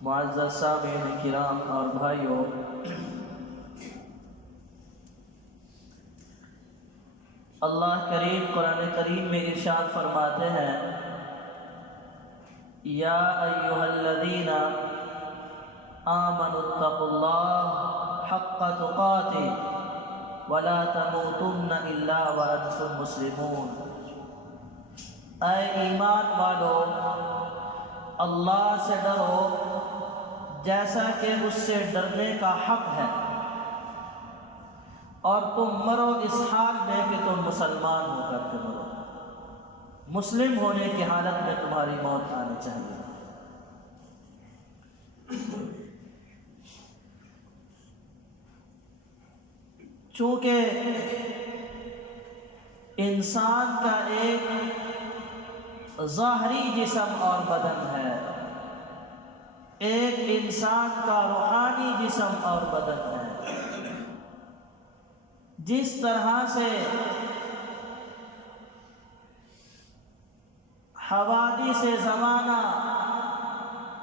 معزز سامعین کرام اور بھائیوں، اللہ کریم قرآن کریم میں ارشاد فرماتے ہیں، یا ایھا الذین آمنوا اتقوا اللہ حق تقاتہ ولا تموتن الا وانتم مسلمون۔ اے ایمان والو، اللہ سے ڈرو جیسا کہ اس سے ڈرنے کا حق ہے، اور تم مرو اس حال میں کہ تم مسلمان ہو کر کے مرو، مسلم ہونے کی حالت میں تمہاری موت آنی چاہیے۔ چونکہ انسان کا ایک ظاہری جسم اور بدن ہے، ایک انسان کا روحانی جسم اور بدن ہے۔ جس طرح سے حوادث زمانہ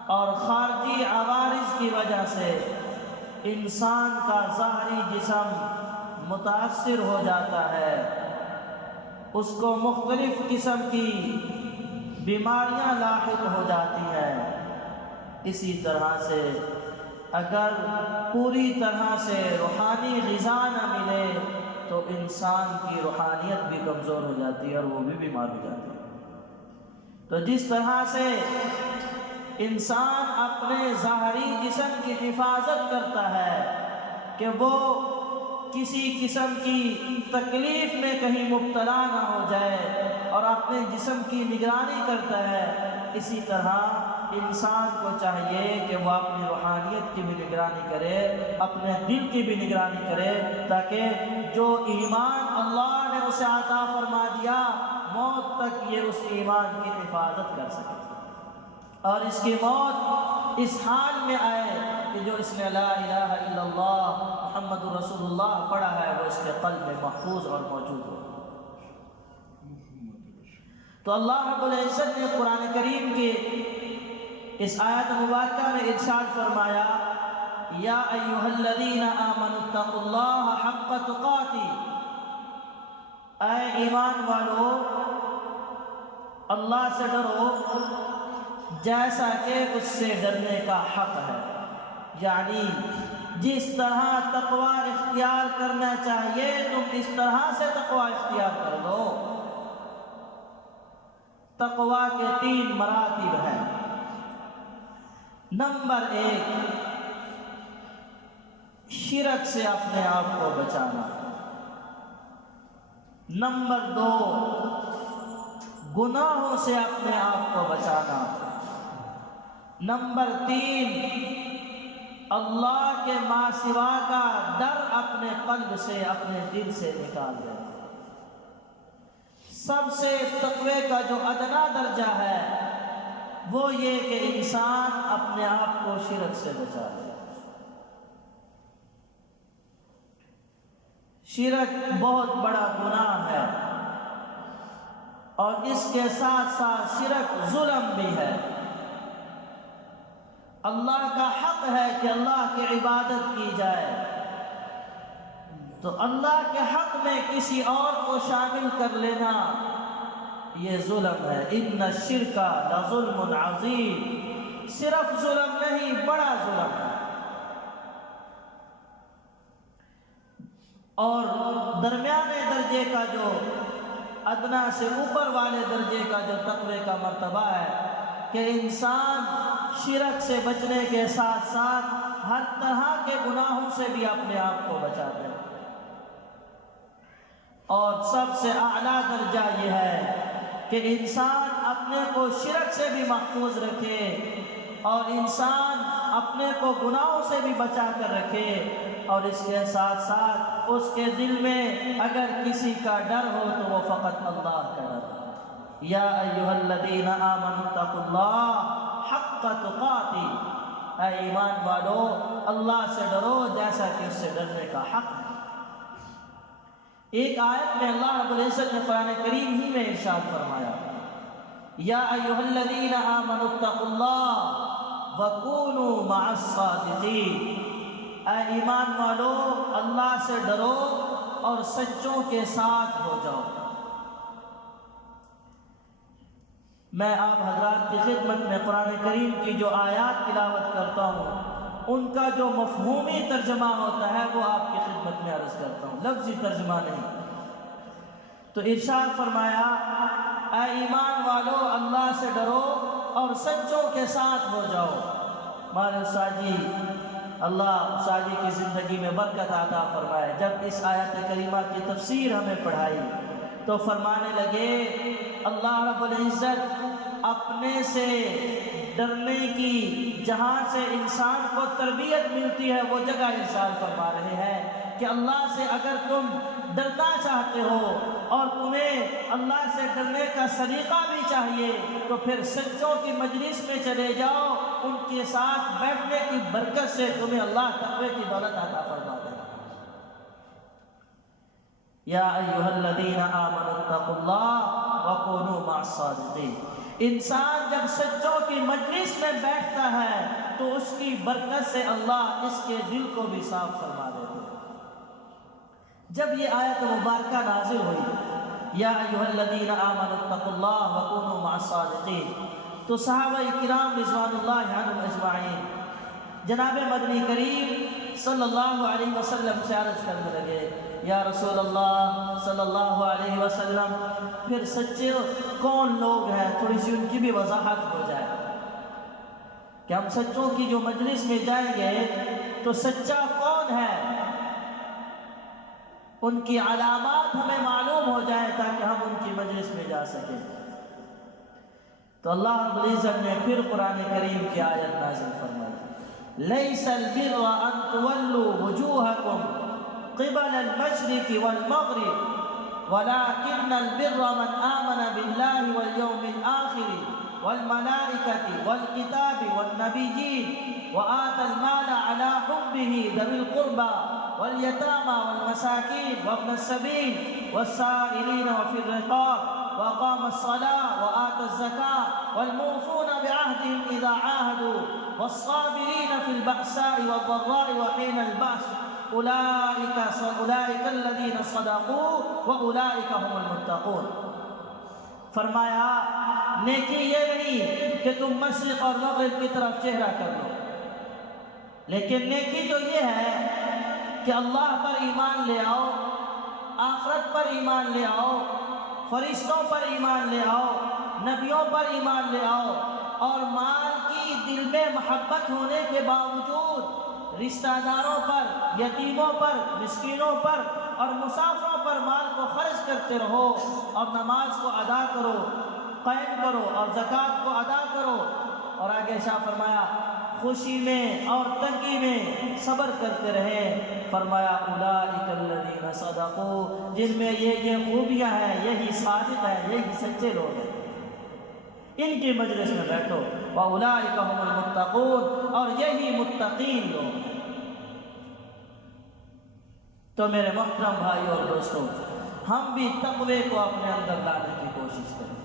اور خارجی عوارض کی وجہ سے انسان کا ظاہری جسم متاثر ہو جاتا ہے، اس کو مختلف قسم کی بیماریاں لاحق ہو جاتی ہیں، اسی طرح سے اگر پوری طرح سے روحانی غذا نہ ملے تو انسان کی روحانیت بھی کمزور ہو جاتی ہے اور وہ بھی بیمار ہو جاتی ہے۔ تو جس طرح سے انسان اپنے ظاہری جسم کی حفاظت کرتا ہے کہ وہ کسی قسم کی تکلیف میں کہیں مبتلا نہ ہو جائے اور اپنے جسم کی نگرانی کرتا ہے، اسی طرح انسان کو چاہیے کہ وہ اپنی روحانیت کی بھی نگرانی کرے، اپنے دل کی بھی نگرانی کرے، تاکہ جو ایمان اللہ نے اسے عطا فرما دیا، موت تک یہ اس ایمان کی حفاظت کر سکے اور اس کی موت اس حال میں آئے کہ جو اس نے لا الہ الا اللہ محمد رسول اللہ پڑھا ہے وہ اس کے قلب میں محفوظ اور موجود ہو۔ تو اللہ رب العزت نے قرآن کریم کی اس آیت مبارکہ میں ارشاد فرمایا، یا ایھا الذین آمنوا اتقوا اللہ حق تقاتہ، اے ایمان والو اللہ سے ڈرو جیسا کہ اس سے ڈرنے کا حق ہے، یعنی جس طرح تقوی اختیار کرنا چاہیے تم اس طرح سے تقوی اختیار کر لو۔ تقوی کے 3 مراتب ہیں۔ نمبر 1، شرک سے اپنے آپ کو بچانا۔ نمبر 2، گناہوں سے اپنے آپ کو بچانا۔ نمبر 3، اللہ کے ماں سوا کا ڈر اپنے قلب سے، اپنے دل سے نکال دینا۔ سب سے تقوی کا جو ادنا درجہ ہے وہ یہ کہ انسان اپنے آپ کو شرک سے بچا لے۔ شرک بہت بڑا گناہ ہے اور اس کے ساتھ ساتھ شرک ظلم بھی ہے۔ اللہ کا حق ہے کہ اللہ کی عبادت کی جائے، تو اللہ کے حق میں کسی اور کو شامل کر لینا یہ ظلم ہے۔ ان الشرک لظلم عظیم، صرف ظلم نہیں بڑا ظلم ہے۔ اور درمیانے درجے کا جو ادنا سے اوپر والے درجے کا جو تقوی کا مرتبہ ہے کہ انسان شرک سے بچنے کے ساتھ ساتھ ہر طرح کے گناہوں سے بھی اپنے آپ کو بچا دے۔ اور سب سے اعلیٰ درجہ یہ ہے کہ انسان اپنے کو شرک سے بھی محفوظ رکھے اور انسان اپنے کو گناہوں سے بھی بچا کر رکھے، اور اس کے ساتھ ساتھ اس کے دل میں اگر کسی کا ڈر ہو تو وہ فقط اللہ کا ڈر۔ یا ایھا الذین آمنوا اتقوا اللہ حق تقاتہ، اے ایمان والو اللہ سے ڈرو جیسا کہ اس سے ڈرنے کا حق ہے۔ ایک آیت میں اللہ رب العزت نے قرآن کریم ہی میں ارشاد فرمایا، یا ایھا الذین آمنوا اتقوا اللہ وَكُونُوا مَعَ الصَّادِقِينَ، اے ایمان والو اللہ سے ڈرو اور سچوں کے ساتھ ہو جاؤ۔ میں آپ حضرات کی خدمت میں قرآن کریم کی جو آیات تلاوت کرتا ہوں ان کا جو مفہومی ترجمہ ہوتا ہے وہ آپ کی خدمت میں عرض کرتا ہوں، لفظی ترجمہ نہیں۔ تو ارشاد فرمایا اے ایمان والو اللہ سے ڈرو اور سچوں کے ساتھ ہو جاؤ۔ مال ساجی، اللہ ساجی کی زندگی میں برکت عطا فرمائے، جب اس آیت کریمہ کی تفسیر ہمیں پڑھائی تو فرمانے لگے اللہ رب العزت اپنے سے ڈرنے کی جہاں سے انسان کو تربیت ملتی ہے وہ جگہ ارشاد فرما رہے ہیں کہ اللہ سے اگر تم ڈرنا چاہتے ہو اور تمہیں اللہ سے ڈرنے کا سلیقہ بھی چاہیے تو پھر سچوں کی مجلس میں چلے جاؤ، ان کے ساتھ بیٹھنے کی برکت سے تمہیں اللہ تقوی کی دولت عطا فرما دے گا۔ یا ایھا الذین آمنوا اتقوا اللہ وکونوا مع الصادقین، انسان جب سچوں کی مجلس میں بیٹھتا ہے تو اس کی برکت سے اللہ اس کے دل کو بھی صاف فرما دیتے ہیں۔ جب یہ آیت مبارکہ نازل ہوئی یا ایھا الذین آمنوا اتقوا اللہ وکونوا مع الصادقین، تو صحابہ کرام رضوان اللہ عنہم اجمعین جناب مدنی کریم صلی اللہ علیہ وسلم سے عرض کرنے لگے یا رسول اللہ صلی اللہ علیہ وسلم پھر سچے کون لوگ ہیں، تھوڑی سی ان کی بھی وضاحت ہو جائے کہ ہم سچوں کی جو مجلس میں جائیں گے تو سچا کون ہے، ان کی علامات ہمیں معلوم ہو جائے تاکہ ہم ان کی مجلس میں جا سکیں۔ تو اللہ رب العزت نے پھر قرآن کریم کی آیت نازل فرمائی لیس البر ان تولوا وجوہکم قبل المشرق والمغرب ولكن البر من آمن بالله واليوم الآخر والملائكة والكتاب والنبيين وآتى المال على حبه ذوي القربى واليتامى والمساكين وابن السبيل والسائلين وفي الرقاب وأقام الصلاة وآتى الزكاة والموفون بعهدهم إذا عاهدوا والصابرين في البأساء والضراء وحين البأس أولئك الذين صدقوا وأولئك هم المتقون۔ فرمایا نیکی یہ نہیں کہ تم مشرق اور مغرب کی طرف چہرہ کر لو، لیکن نیکی تو یہ ہے کہ اللہ پر ایمان لے آؤ، آخرت پر ایمان لے آؤ، فرشتوں پر ایمان لے آؤ، نبیوں پر ایمان لے آؤ، اور مال کی دل میں محبت ہونے کے باوجود رشتہ داروں پر، یتیموں پر، مسکینوں پر اور مسافروں پر مال کو خرچ کرتے رہو، اور نماز کو ادا کرو، قائم کرو، اور زکوٰۃ کو ادا کرو، اور آگے شاہ فرمایا خوشی میں اور تنگی میں صبر کرتے رہے۔ فرمایا اولئک الذین صدقوا، جن میں یہ خوبیاں ہیں، یہی صادق ہے، یہی سچے لوگ ہیں، ان کی مجلس میں بیٹھو۔ وَأُولَٰئِكَ هُمُ الْمُتَّقُونَ، اور یہی متقین لوگ ہیں۔ تو میرے محترم بھائی اور دوستوں، ہم بھی تقوی کو اپنے اندر لانے کی کوشش کریں۔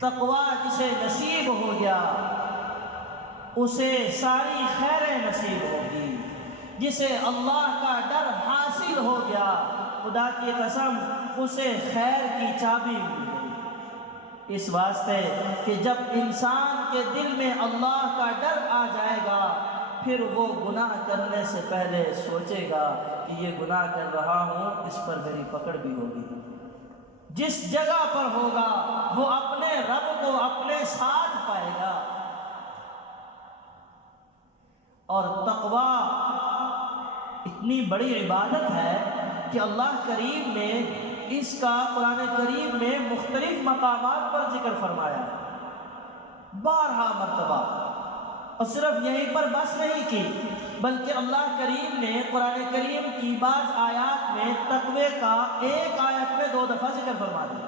تقوی جسے نصیب ہو گیا اسے ساری خیریں نصیب ہوگی، جسے اللہ کا ڈر حاصل ہو گیا خدا کی قسم اسے خیر کی چابی مل گئی۔ اس واسطے کہ جب انسان کے دل میں اللہ کا ڈر آ جائے گا پھر وہ گناہ کرنے سے پہلے سوچے گا کہ یہ گناہ کر رہا ہوں، اس پر میری پکڑ بھی ہوگی۔ جس جگہ پر ہوگا وہ اپنے رب کو اپنے ساتھ پائے گا۔ اور تقوی اتنی بڑی عبادت ہے کہ اللہ کریم نے اس کا قرآن کریم میں مختلف مقامات پر ذکر فرمایا، 12 مرتبہ، اور صرف یہیں پر بس نہیں کی بلکہ اللہ کریم نے قرآن کریم کی بعض آیات میں تقوی کا ایک آیت میں 2 دفعہ ذکر فرما دیا۔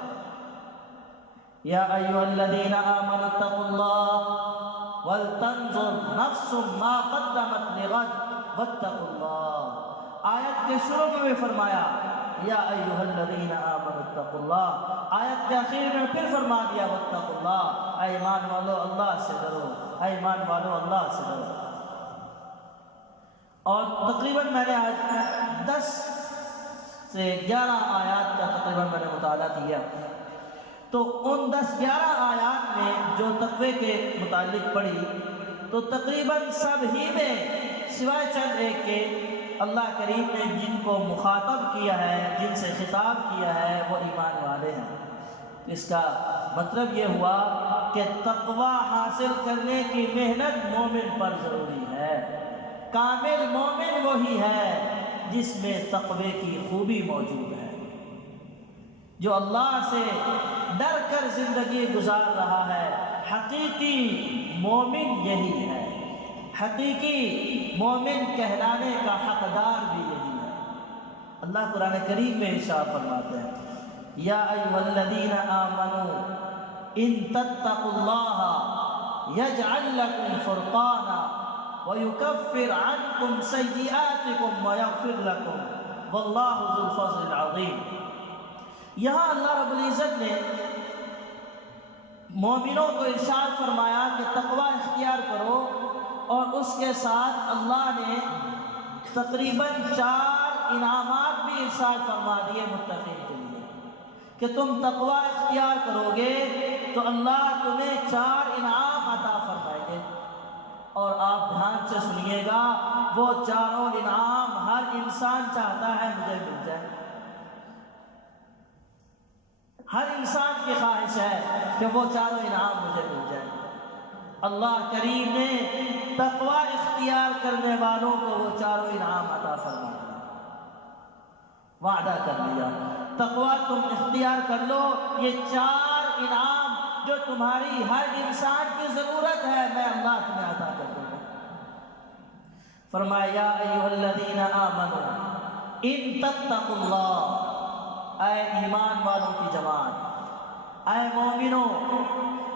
یا ایھا الذین آمنوا اتقوا اللہ ولتنظر نفس ما قدمت لغد واتقوا اللہ۔ آیت کے شروع میں فرمایا یا ایھا الذین آمنوا اتقوا اللہ، آیت کے آخر میں پھر فرما دیا واتقوا اللہ، اے ایمان والو اللہ سے ڈرو، اے ایمان والو اللہ سے ڈرو۔ اور تقریباً میں نے آج 10 سے 11 آیات کا تقریباً میں نے مطالعہ کیا، تو ان 10-11 آیات میں جو تقوی کے متعلق پڑھی تو تقریباً سب ہی میں سوائے چند ایک کے اللہ کریم نے جن کو مخاطب کیا ہے، جن سے خطاب کیا ہے، وہ ایمان والے ہیں۔ اس کا مطلب یہ ہوا کہ تقوی حاصل کرنے کی محنت مومن پر ضروری ہے۔ کامل مومن وہی ہے جس میں تقوی کی خوبی موجود ہے، جو اللہ سے ڈر کر زندگی گزار رہا ہے۔ حقیقی مومن یہی ہے، حقیقی مومن کہلانے کا حقدار بھی یہی ہے۔ اللہ قرآن کریم میں ارشاد فرماتے ہیں یا ایھا الذین آمنوا ان تتقوا اللہ یجعل لکم فرقانا ویکفر عنکم سیئاتکم ویغفر لکم واللہ ذو الفضل العظیم۔ یہاں اللہ رب العزت نے مومنوں کو ارشاد فرمایا کہ تقوی اختیار کرو، اور اس کے ساتھ اللہ نے تقریباً 4 انعامات بھی ارشاد فرما دیے متقین کے لیے کہ تم تقوی اختیار کرو گے تو اللہ تمہیں 4 انعام عطا فرمائیں گے۔ اور آپ دھیان سے سنیے گا، وہ 4 انعام ہر انسان چاہتا ہے مجھے مل جائے، ہر انسان کی خواہش ہے کہ وہ 4 انعام مجھے مل جائے۔ اللہ کریم نے تقوی اختیار کرنے والوں کو وہ 4 انعام عطا فرما دیا، وعدہ کر لیا تقوی تم اختیار کر لو، یہ 4 انعام جو تمہاری ہر انسان کی ضرورت ہے میں اللہ تمہیں عطا کر دوں گا۔ فرمایا یا ایھا الذین آمنوا ان تتقوا اللہ، اے ایمان والوں کی جماعت، اے مومنوں،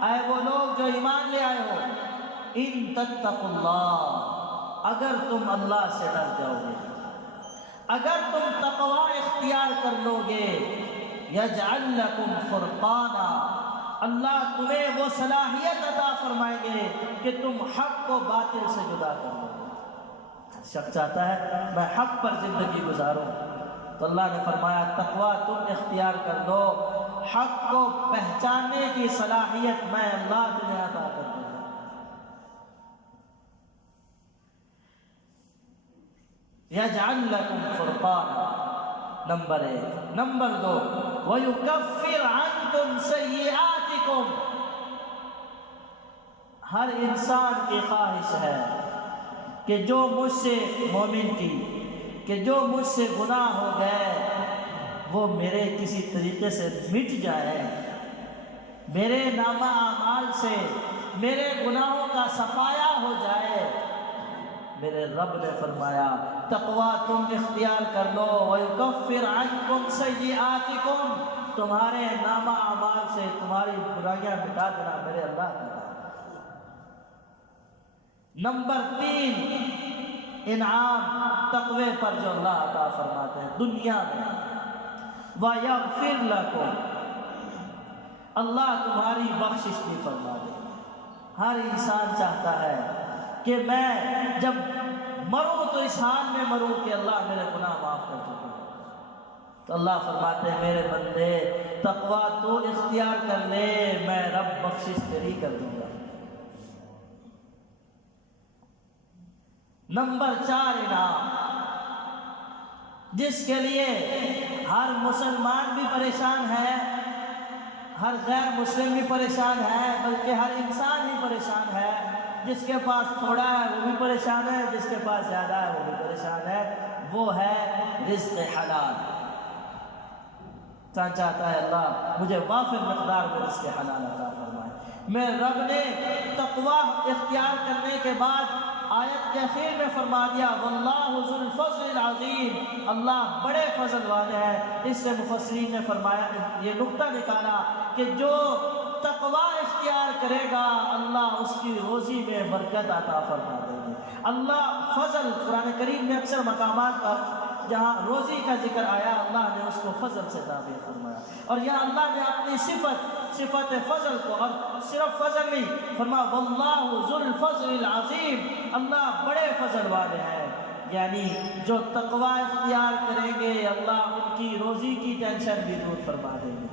اے وہ لوگ جو ایمان لے آئے ہو، ان تتقوا اللہ، اگر تم اللہ سے ڈر جاؤ گے، اگر تم تقوی اختیار کر لو گے، یجعل لکم فرقانا، اللہ تمہیں وہ صلاحیت عطا فرمائیں گے کہ تم حق کو باطل سے جدا کر لو گے۔ شخص چاہتا ہے میں حق پر زندگی گزاروں، تو اللہ نے فرمایا تقوی تم اختیار کر دو، حق کو پہچاننے کی صلاحیت میں اللہ تمہیں عطا کر دوں گا۔ یجعل لکم فرقانا، نمبر 1۔ نمبر 2، وَيُكَفِّرْ عَنْكُمْ سَيِّئَاتِكُمْ، ہر انسان کی خواہش ہے کہ جو مجھ سے مومن کی کہ جو مجھ سے گناہ ہو گئے وہ میرے کسی طریقے سے مٹ جائے، میرے نامہ اعمال سے میرے گناہوں کا صفایا ہو جائے۔ میرے رب نے فرمایا تقوی تم اختیار کر لو، وَيُكَفِّرْ عَنْكُمْ سَيِّئَاتِكُمْ، تمہارے نامہ اعمال سے تمہاری برائیاں مٹا دینا میرے اللہ کا۔ نمبر 3 انعام تقوی پر جو اللہ عطا فرماتے ہیں دنیا میں، وَيَغْفِرْ لَكُمْ، اللہ تمہاری بخشش بھی فرما دے۔ ہر انسان چاہتا ہے کہ میں جب مروں تو اس حال میں مروں کہ اللہ میرے گناہ معاف کر چکے، تو اللہ فرماتے ہیں میرے بندے تقوی تو اختیار کر لے، میں رب بخشش تیری کر دوں گا۔ نمبر 4 انعام جس کے لیے ہر مسلمان بھی پریشان ہے، ہر غیر مسلم بھی پریشان ہے، بلکہ ہر انسان ہی پریشان ہے۔ جس کے پاس تھوڑا ہے وہ بھی پریشان ہے، جس کے پاس زیادہ ہے وہ بھی پریشان ہے، وہ ہے رزق حلال۔ چاہتا ہے اللہ مجھے وافر مقدار میں رزق حلال عطا فرمائے۔ میرے رب نے تقوی اختیار کرنے کے بعد آیت کے اخیر میں فرما دیا واللہ ذو الفضل العظیم، اللہ بڑے فضل والے ہیں۔ اس سے مفسرین نے فرمایا، یہ نقطہ نکالا کہ جو تقوی اختیار کرے گا اللہ اس کی روزی میں برکت عطا فرما دے گا۔ اللہ فضل، قرآن کریم میں اکثر مقامات پر جہاں روزی کا ذکر آیا اللہ نے اس کو فضل سے تعبیر فرمایا، اور یہاں اللہ نے اپنی صفت فضل کو، اور صرف فضل نہیں فرمایا واللہ ذو الفضل العظیم، اللہ بڑے فضل والے ہیں، یعنی جو تقوی اختیار کریں گے اللہ ان کی روزی کی ٹینشن بھی دور فرما دیں گے۔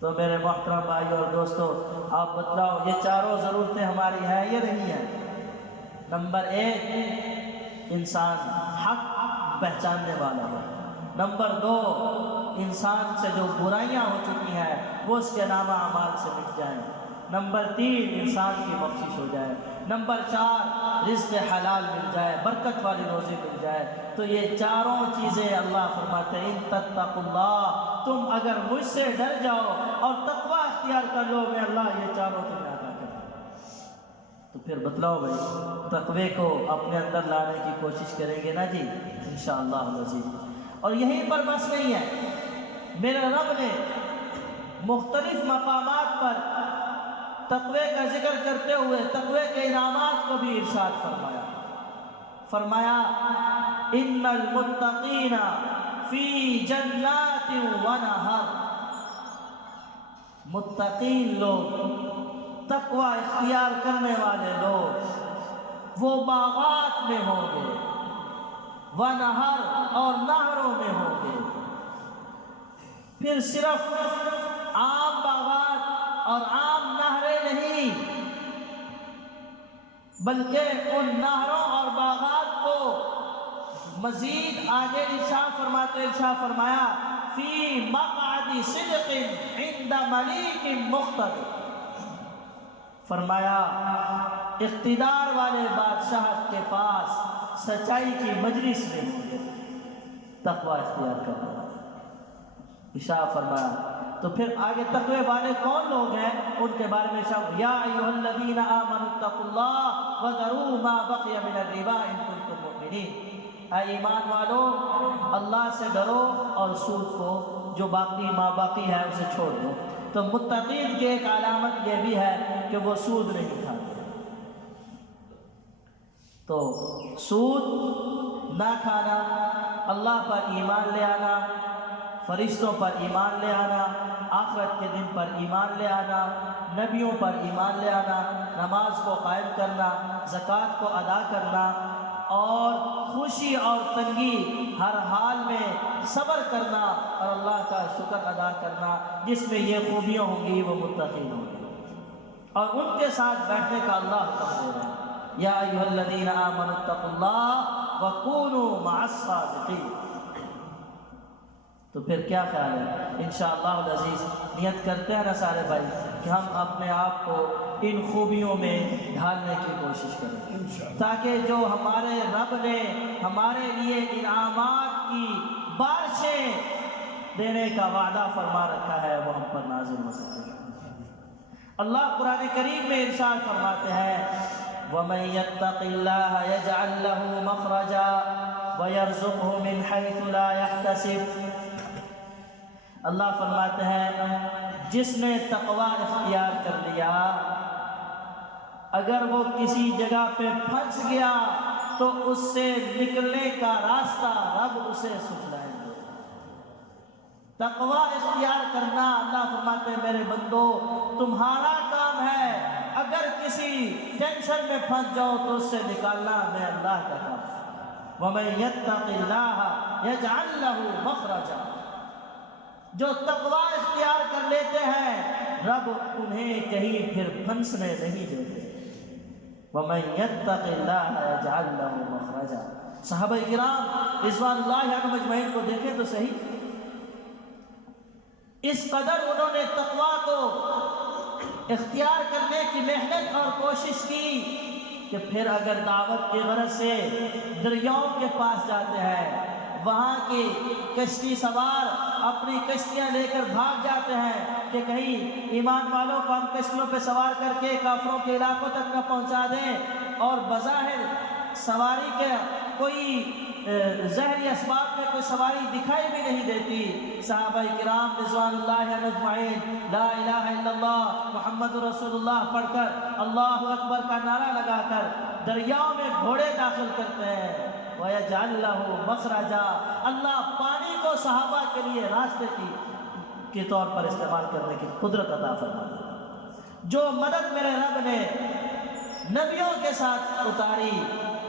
تو میرے محترم بھائی اور دوستو، آپ بتلاؤ یہ چاروں ضرورتیں ہماری ہیں یا نہیں ہیں؟ نمبر 1 انسان حق پہچاننے والا ہو، نمبر 2 انسان سے جو برائیاں ہو چکی ہیں وہ اس کے نامہ اعمال سے مٹ جائیں، نمبر 3 انسان کی بخشش ہو جائے، نمبر 4 رزق حلال مل جائے، برکت والی روزی مل جائے۔ تو یہ چاروں چیزیں اللہ فرماتے ہیں ان تتقوا اللہ، تم اگر مجھ سے ڈر جاؤ اور تقوی اختیار کر لو میں اللہ یہ چاروں تمہیں عطا کروں۔ تو پھر بتلاؤ بھائی، تقوی کو اپنے اندر لانے کی کوشش کریں گے نا جی انشاءاللہ العزیز۔ اور یہیں پر بس نہیں ہے، میرے رب نے مختلف مقامات پر تقوی کا ذکر کرتے ہوئے تقوی کے انعامات کو بھی ارشاد فرمایا ان المتقین فی جنات و نہر، متقین لوگ، تقوی اختیار کرنے والے لوگ وہ باغات میں ہوں گے، و نہر اور نہروں میں ہوں گے۔ پھر صرف عام باغات اور عام نہریں نہیں، بلکہ ان نہروں اور باغات کو مزید آگے ارشاد فرمایا فی مقعد صدق عند ملیک مقتدر، فرمایا اقتدار والے بادشاہ کے پاس سچائی کی مجلس میں ہوں گے تقوی اختیار کرنے والے، ارشاد فرمایا۔ تو پھر آگے تقوی والے کون لوگ ہیں ان کے بارے میں ارشاد یا ایھا الذین آمنوا اتقوا اللہ وذروا ما بقی من الربا ان کنتم مؤمنین، اے ایمان والو اللہ سے ڈرو اور سود کو جو باقی ہے اسے چھوڑ دو۔ تو متقین کی ایک علامت یہ بھی ہے کہ وہ سود نہیں کھاتے۔ تو سود نہ کھانا، اللہ پر ایمان لے آنا، فرشتوں پر ایمان لے آنا، آخرت کے دن پر ایمان لے آنا، نبیوں پر ایمان لے آنا، نماز کو قائم کرنا، زکوٰۃ کو ادا کرنا، اور خوشی اور تنگی ہر حال میں صبر کرنا اور اللہ کا شکر ادا کرنا، جس میں یہ خوبیاں ہوں گی وہ متقین ہوں گے، اور ان کے ساتھ بیٹھنے کا اللہ حکم دے رہا ہے یا ایھا الذین آمنوا اتقوا اللہ وکونوا مع الصادقین۔ تو پھر کیا خیال ہے انشاءاللہ العزیز نیت کرتے ہیں نا سارے بھائی کہ ہم اپنے آپ کو ان خوبیوں میں ڈھالنے کی کوشش کریں، تاکہ جو ہمارے رب نے ہمارے لیے انعامات کی بارشیں دینے کا وعدہ فرما رکھا ہے وہ ہم پر نازل ہو سکے۔ اللہ قرآن کریم میں ارشاد فرماتے ہیں وَمَن يَتَّقِ اللَّهَ يَجْعَل لَّهُ مَخْرَجًا وَيَرْزُقْهُ مِنْ حَيْثُ لَا يَحْتَسِبُ۔ اللہ فرماتے ہیں جس نے تقوی اختیار کر لیا، اگر وہ کسی جگہ پہ پھنس گیا تو اس سے نکلنے کا راستہ رب اسے سکھلائیں گے۔ تقوی اختیار کرنا، اللہ فرماتے ہیں میرے بندو تمہارا کام ہے، اگر کسی ٹینشن میں پھنس جاؤ تو اس سے نکالنا میں اللہ کا کام ہے۔ وَمَن يَتَّقِ اللَّهَ يَجْعَل لَّهُ مَخْرَجًا، جو تقوی اختیار کر لیتے ہیں رب انہیں کہیں پھر پھنسنے نہیں دیتے۔ وَمَن يَتَّقِ اللَّهَ يَجْعَل لَّهُ مَخْرَجًا۔ صحابہ کرام رضوان اللہ علیہم اجمعین کو دیکھیں تو صحیح، اس قدر انہوں نے تقوی کو اختیار کرنے کی محنت اور کوشش کی کہ پھر اگر دعوت کی غرض سے دریاؤں کے پاس جاتے ہیں، وہاں کی کشتی سوار اپنی کشتیاں لے کر بھاگ جاتے ہیں کہ کہیں ایمان والوں کو ہم کشتیوں پہ سوار کر کے کافروں کے علاقوں تک نہ پہنچا دیں، اور بظاہر سواری کے کوئی ظاہری اسباب میں کوئی سواری دکھائی بھی نہیں دیتی۔ صحابہ کرام رضوان اللہ علیہم اجمعین لا الہ الا اللہ محمد رسول اللہ پڑھ کر اللہ اکبر کا نعرہ لگا کر دریاؤں میں گھوڑے داخل کرتے ہیں، وَيَجْعَلْ لَهُ مَخْرَجًا، اللہ پانی کو صحابہ کے لیے راستے کے طور پر استعمال کرنے کی قدرت عطا فرمائی۔ جو مدد میرے رب نے نبیوں کے ساتھ اتاری،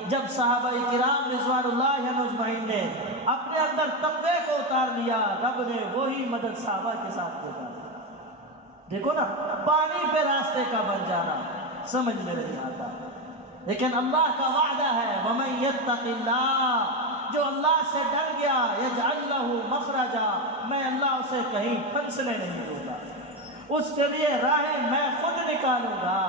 جب صحابہ کرام رضوان اللہ علیہم اجمعین نے اپنے اندر تقوی کو اتار لیا، رب نے وہی مدد صحابہ کے ساتھ اتاری۔ دیکھو نا، پانی پہ راستے کا بن جانا سمجھ میں نہیں آتا، لیکن اللہ کا وعدہ ہے وَمَن يَتَّقِ اللَّهَ، جو اللہ سے ڈر گیا، يَجْعَلْ لَهُ مَخْرَجًا، میں اللہ اسے کہیں پھنسنے نہیں دوں گا، اس کے لیے راہیں میں خود نکالوں گا۔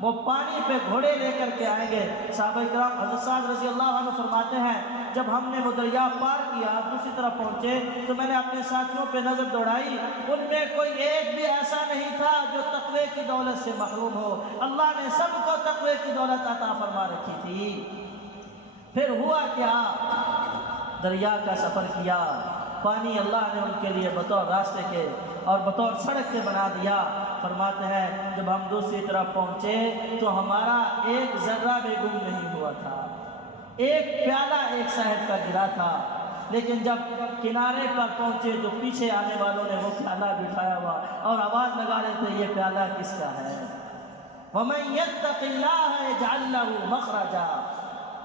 وہ پانی پہ گھوڑے لے کر کے آئیں گے۔ صحابہ کرام حضرت سعد رضی اللہ عنہ فرماتے ہیں جب ہم نے وہ دریا پار کیا، دوسری طرف پہنچے تو میں نے اپنے ساتھیوں پہ نظر دوڑائی، ان میں کوئی ایک بھی ایسا نہیں تھا جو تقوی کی دولت سے محروم ہو، اللہ نے سب کو تقوی کی دولت عطا فرما رکھی تھی۔ پھر ہوا کیا؟ دریا کا سفر کیا، پانی اللہ نے ان کے لیے بطور راستے کے اور بطور سڑک کے بنا دیا۔ فرماتے ہیں جب ہم دوسری طرف پہنچے تو ہمارا ایک ذرہ بھی گم نہیں ہوا تھا، ایک پیالہ ایک صاحب کا گرا تھا، لیکن جب کنارے پر پہنچے تو پیچھے آنے والوں نے وہ پیالہ بٹھایا ہوا اور آواز لگا رہے تھے یہ پیالہ کس کا ہے؟ وَمَن يَتَّقِ اللَّهَ يَجْعَلْ لَهُ مَخْرَجًا،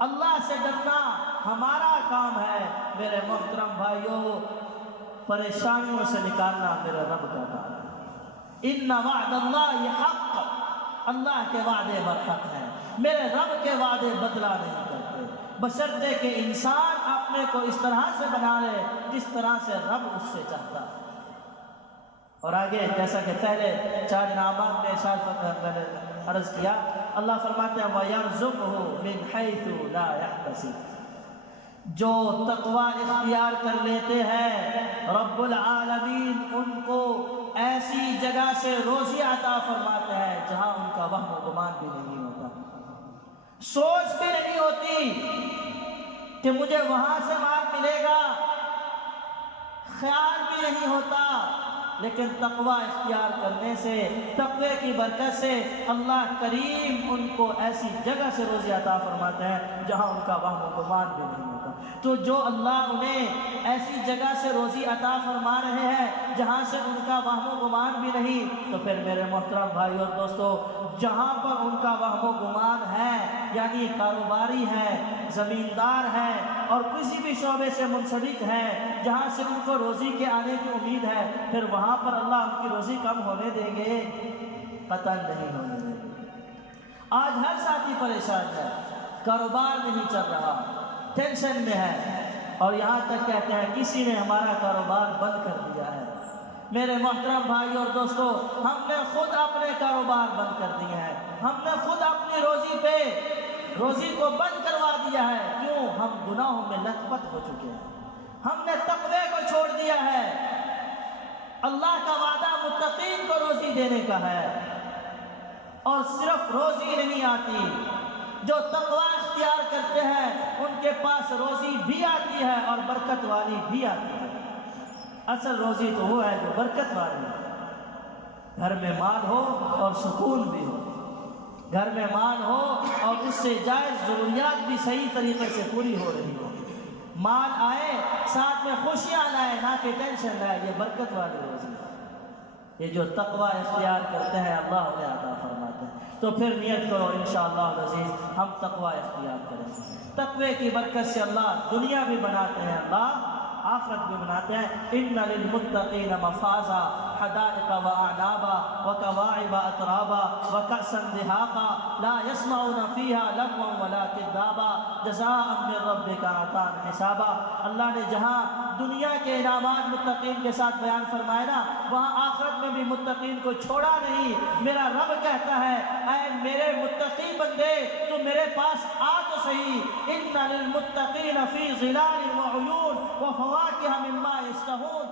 اللہ سے ڈرنا ہمارا کام ہے۔ میرے محترم بھائیوں، پریشانیوں سے نکالنا میرے رب کا کام ہے۔ ان وعد اللہ حق، اللہ کے وعدے برحق ہیں، میرے رب کے وعدے بدلہ نہیں کرتے، بشرطے کہ انسان اپنے کو اس طرح سے بنا لے جس طرح سے رب اس سے چاہتا ہے۔ اور آگے جیسا کہ پہلے 4 انعامات میں میں نے عرض کیا، اللہ فرماتے ہیں وَيَرْزُقْهُ مِنْ حَيْثُ لَا يَحْتَسِبُ، جو تقوی اختیار کر لیتے ہیں رب العالمین ان کو ایسی جگہ سے روزی عطا فرماتے ہیں جہاں ان کا وہم و گمان بھی نہیں ہوتا، سوچ بھی نہیں ہوتی کہ مجھے وہاں سے مال ملے گا، خیال بھی نہیں ہوتا، لیکن تقوی اختیار کرنے سے، تقوی کی برکت سے اللہ کریم ان کو ایسی جگہ سے روزی عطا فرماتے ہیں جہاں ان کا وہم و گمان بھی نہیں ہوتا۔ تو جو اللہ انہیں ایسی جگہ سے روزی عطا فرما رہے ہیں جہاں سے ان کا وہم و گمان بھی نہیں، تو پھر میرے محترم بھائی اور دوستو، جہاں پر ان کا وہم و گمان ہے، یعنی کاروباری ہے، زمیندار ہے اور کسی بھی شعبے سے منسلک ہے جہاں سے ان کو روزی کے آنے کی امید ہے، پھر وہاں پر اللہ ان کی روزی کم ہونے دیں گے؟ قطعاً نہیں ہونے دیں گے۔ آج ہر ساتھی پریشان ہے، کاروبار نہیں چل رہا، ٹینشن میں ہے، اور یہاں تک کہتے ہیں کسی نے ہمارا کاروبار بند کر دیا ہے۔ میرے محترم بھائی اور دوستو، ہم نے خود اپنے کاروبار بند کر دیے ہیں، ہم نے خود اپنی روزی کو بند کروا دیا ہے۔ کیوں؟ ہم گناہوں میں لت پت ہو چکے ہیں، ہم نے تقوی کو چھوڑ دیا ہے۔ اللہ کا وعدہ متقین کو روزی دینے کا ہے، اور صرف روزی نہیں آتی، جو تقوی اختیار کرتے ہیں ان کے پاس روزی بھی آتی ہے اور برکت والی بھی آتی ہے۔ اصل روزی تو وہ ہے جو برکت والی ہے، گھر میں مال ہو اور سکون بھی ہو، گھر میں مال ہو اور اس سے جائز ضروریات بھی صحیح طریقے سے پوری ہو رہی ہو، مال آئے ساتھ میں خوشیاں لائے، نہ کہ ٹینشن لائے، یہ برکت والی روزی ہے۔ یہ جو تقوی اختیار کرتے ہیں اللہ انہیں عطا فرماتے ہیں۔ تو پھر نیت کرو انشاءاللہ العزیز ہم تقوی اختیار کریں گے، تقوی کی برکت سے اللہ دنیا بھی بناتے ہیں، اللہ آخرت بھی بناتے ہیں۔ ان للمتقین مفازا حدائق واعنابا وکواعب اترابا وکأسا دہاقا لا يسمعون فیہا لغوا ولا کذابا جزاء من ربک عطاء حسابا۔ اللہ نے جہاں دنیا کے انعامات متقین کے ساتھ بیان فرمائے نا، وہاں آخرت میں بھی متقین کو چھوڑا نہیں۔ میرا رب کہتا ہے اے میرے متقی بندے تو میرے پاس آ تو صحیح۔ ان للمتقین فی ظلال وعیون وفواکہ مما یشتہون۔